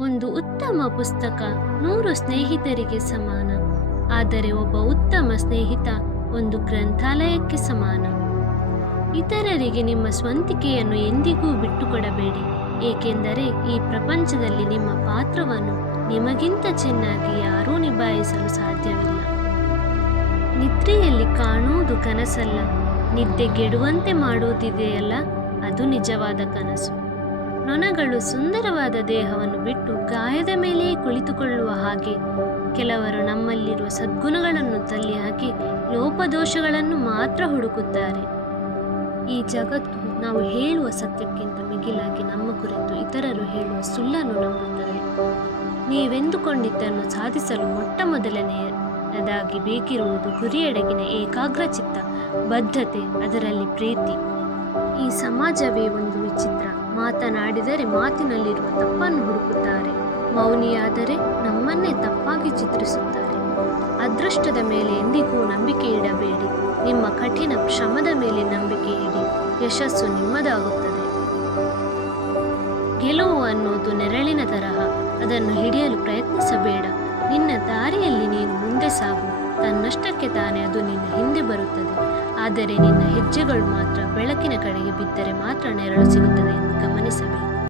ಒಂದು ಉತ್ತಮ ಪುಸ್ತಕ 100 ಸ್ನೇಹಿತರಿಗೆ ಸಮಾನ, ಆದರೆ ಒಬ್ಬ ಉತ್ತಮ ಸ್ನೇಹಿತ ಒಂದು ಗ್ರಂಥಾಲಯಕ್ಕೆ ಸಮಾನ. ಇತರರಿಗೆ ನಿಮ್ಮ ಸ್ವಂತಿಕೆಯನ್ನು ಎಂದಿಗೂ ಬಿಟ್ಟುಕೊಡಬೇಡಿ, ಏಕೆಂದರೆ ಈ ಪ್ರಪಂಚದಲ್ಲಿ ನಿಮ್ಮ ಪಾತ್ರವನ್ನು ನಿಮಗಿಂತ ಚೆನ್ನಾಗಿ ಯಾರೂ ನಿಭಾಯಿಸಲು ಸಾಧ್ಯವಿಲ್ಲ. ನಿದ್ರೆಯಲ್ಲಿ ಕಾಣುವುದು ಕನಸಲ್ಲ, ನಿದ್ದೆಗೆಡುವಂತೆ ಮಾಡುವುದಿದೆಯಲ್ಲ, ಅದು ನಿಜವಾದ ಕನಸು. ನೊಣಗಳು ಸುಂದರವಾದ ದೇಹವನ್ನು ಬಿಟ್ಟು ಗಾಯದ ಮೇಲೆಯೇ ಕುಳಿತುಕೊಳ್ಳುವ ಹಾಗೆ ಕೆಲವರು ನಮ್ಮಲ್ಲಿರುವ ಸದ್ಗುಣಗಳನ್ನು ತಳ್ಳಿಹಾಕಿ ಲೋಪದೋಷಗಳನ್ನು ಮಾತ್ರ ಹುಡುಕುತ್ತಾರೆ. ಈ ಜಗತ್ತು ನಾವು ಹೇಳುವ ಸತ್ಯಕ್ಕಿಂತ ಮಿಗಿಲಾಗಿ ನಮ್ಮ ಕುರಿತು ಇತರರು ಹೇಳುವ ಸುಳ್ಳನ್ನು ನಂಬುತ್ತದೆ. ನೀವೆಂದುಕೊಂಡಿದ್ದನ್ನು ಸಾಧಿಸಲು ಮೊದಲನೆಯದಾಗಿ ಬೇಕಿರುವುದು ಗುರಿಯೆಡೆಗಿನ ಏಕಾಗ್ರಚಿತ್ತ, ಬದ್ಧತೆ, ಅದರಲ್ಲಿ ಪ್ರೀತಿ. ಈ ಸಮಾಜವೇ ಒಂದು ವಿಚಿತ್ರ. ಮಾತನಾಡಿದರೆ ಮಾತಿನಲ್ಲಿರುವ ತಪ್ಪನ್ನು ಹುಡುಕುತ್ತಾರೆ, ಮೌನಿಯಾದರೆ ನಮ್ಮನ್ನೇ ತಪ್ಪಾಗಿ ಚಿತ್ರಿಸುತ್ತಾರೆ. ಅದೃಷ್ಟದ ಮೇಲೆ ಎಂದಿಗೂ ನಂಬಿಕೆ ಇಡಬೇಡಿ, ನಿಮ್ಮ ಕಠಿಣ ಶ್ರಮದ ಮೇಲೆ ನಂಬಿಕೆ ಇಡಿ, ಯಶಸ್ಸು ನಿಮ್ಮದಾಗುತ್ತದೆ. ಗೆಲುವು ಅನ್ನೋದು ನೆರಳಿನ ತರಹ, ಅದನ್ನು ಹಿಡಿಯಲು ಪ್ರಯತ್ನಿಸಬೇಡ. ನಿನ್ನ ದಾರಿಯಲ್ಲಿ ನೀನು ಮುಂದೆ ಸಾಗು, ತನ್ನಷ್ಟಕ್ಕೆ ತಾನೇ ಅದು ನಿನ್ನ ಹಿಂದೆ ಬರುತ್ತದೆ. ಆದರೆ ನಿನ್ನ ಹೆಜ್ಜೆಗಳು ಮಾತ್ರ ಬೆಳಕಿನ ಕಡೆಗೆ ಬಿದ್ದರೆ ಮಾತ್ರ ನೆರಳು ಸಿಗುತ್ತದೆ ಎಂದು ಗಮನಿಸಬೇಕು.